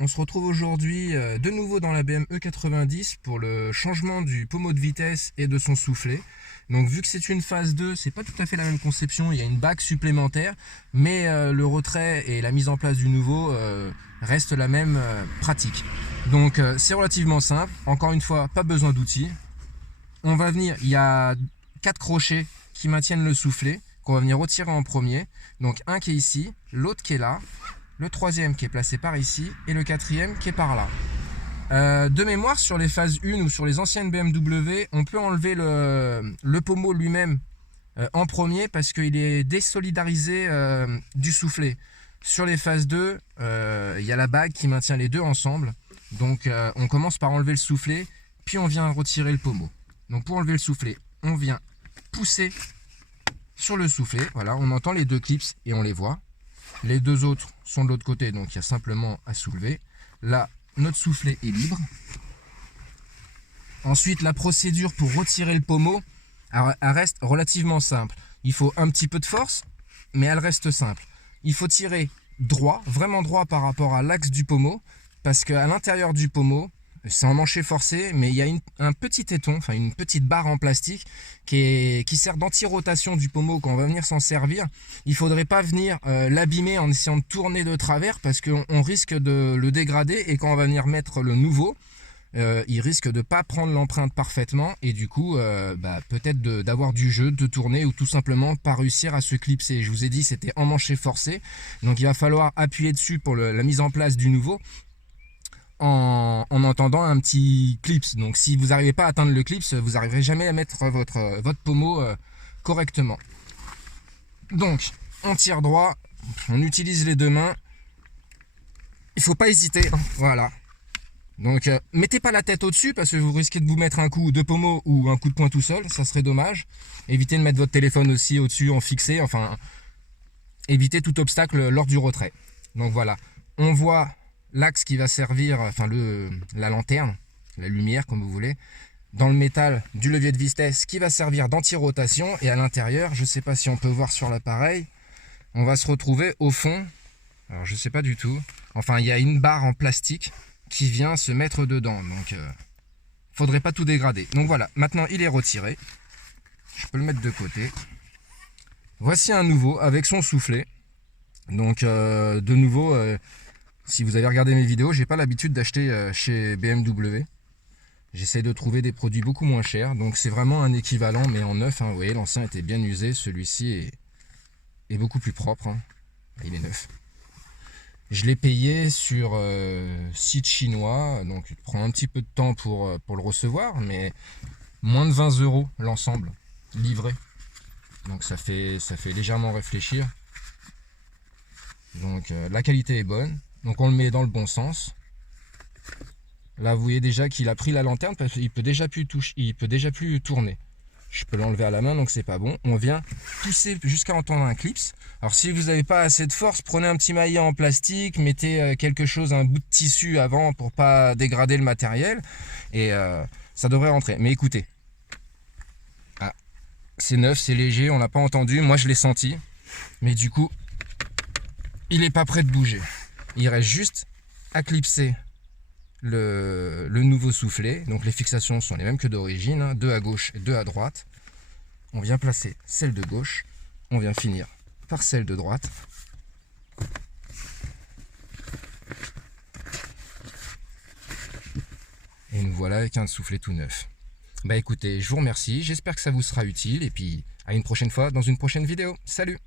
On se retrouve aujourd'hui de nouveau dans la BM E90 pour le changement du pommeau de vitesse et de son soufflet. Donc vu que c'est une phase 2, c'est pas tout à fait la même conception, il y a une bague supplémentaire, mais le retrait et la mise en place du nouveau restent la même pratique. Donc c'est relativement simple, encore une fois, pas besoin d'outils. On va venir, il y a 4 crochets qui maintiennent le soufflet, qu'on va venir retirer en premier. Donc un qui est ici, l'autre qui est là, le troisième qui est placé par ici et le quatrième qui est par là. De mémoire, sur les phases 1 ou sur les anciennes BMW, on peut enlever le pommeau lui-même en premier parce qu'il est désolidarisé du soufflet. Sur les phases 2, il y a la bague qui maintient les deux ensemble. Donc on commence par enlever le soufflet, puis on vient retirer le pommeau. Donc pour enlever le soufflet, on vient pousser sur le soufflet. Voilà, on entend les deux clips et on les voit. Les deux autres sont de l'autre côté, donc il y a simplement à soulever. Là, notre soufflet est libre. Ensuite, la procédure pour retirer le pommeau, elle reste relativement simple. Il faut un petit peu de force, mais elle reste simple. Il faut tirer droit, vraiment droit par rapport à l'axe du pommeau, parce qu'à l'intérieur du pommeau, c'est emmanché forcé, mais il y a un petit téton, enfin une petite barre en plastique qui sert d'anti-rotation du pommeau quand on va venir s'en servir. Il ne faudrait pas venir l'abîmer en essayant de tourner de travers parce qu'on risque de le dégrader et quand on va venir mettre le nouveau, il risque de ne pas prendre l'empreinte parfaitement et du coup peut-être d'avoir du jeu, de tourner ou tout simplement pas réussir à se clipser. Je vous ai dit c'était emmanché forcé, donc il va falloir appuyer dessus pour la mise en place du nouveau. En entendant un petit clips. Donc si vous n'arrivez pas à atteindre le clips, vous n'arriverez jamais à mettre votre pommeau correctement. Donc on tire droit, on utilise les deux mains. Il faut pas hésiter, hein, voilà. Donc mettez pas la tête au-dessus parce que vous risquez de vous mettre un coup de pommeau ou un coup de poing tout seul, ça serait dommage. Évitez de mettre votre téléphone aussi au-dessus en fixé, enfin évitez tout obstacle lors du retrait. Donc voilà, on voit l'axe qui va servir, enfin la lanterne, la lumière comme vous voulez, dans le métal du levier de vitesse qui va servir d'anti-rotation et à l'intérieur, je ne sais pas si on peut voir sur l'appareil, on va se retrouver au fond, alors je ne sais pas du tout, enfin il y a une barre en plastique qui vient se mettre dedans, donc faudrait pas tout dégrader. Donc voilà, maintenant il est retiré, je peux le mettre de côté. Voici un nouveau avec son soufflet, donc de nouveau... si vous avez regardé mes vidéos, j'ai pas l'habitude d'acheter chez BMW. J'essaie de trouver des produits beaucoup moins chers. Donc c'est vraiment un équivalent, mais en neuf. Hein. Vous voyez, l'ancien était bien usé. Celui-ci est beaucoup plus propre. Hein. Il est neuf. Je l'ai payé sur site chinois. Donc il prend un petit peu de temps pour le recevoir. Mais moins de 20 € l'ensemble, livré. Donc ça fait légèrement réfléchir. Donc la qualité est bonne. Donc on le met dans le bon sens. Là vous voyez déjà qu'il a pris la lanterne parce qu'il peut déjà plus toucher, il peut déjà plus tourner. Je peux l'enlever à la main donc c'est pas bon. On vient pousser jusqu'à entendre un clips. Alors si vous n'avez pas assez de force, prenez un petit maillet en plastique, mettez quelque chose, un bout de tissu avant pour pas dégrader le matériel et ça devrait rentrer. Mais écoutez, ah, c'est neuf, c'est léger, on l'a pas entendu. Moi je l'ai senti, mais du coup il est pas prêt de bouger. Il reste juste à clipser le nouveau soufflet. Donc les fixations sont les mêmes que d'origine, hein, deux à gauche et deux à droite. On vient placer celle de gauche. On vient finir par celle de droite. Et nous voilà avec un soufflet tout neuf. Bah écoutez, je vous remercie. J'espère que ça vous sera utile. Et puis à une prochaine fois dans une prochaine vidéo. Salut!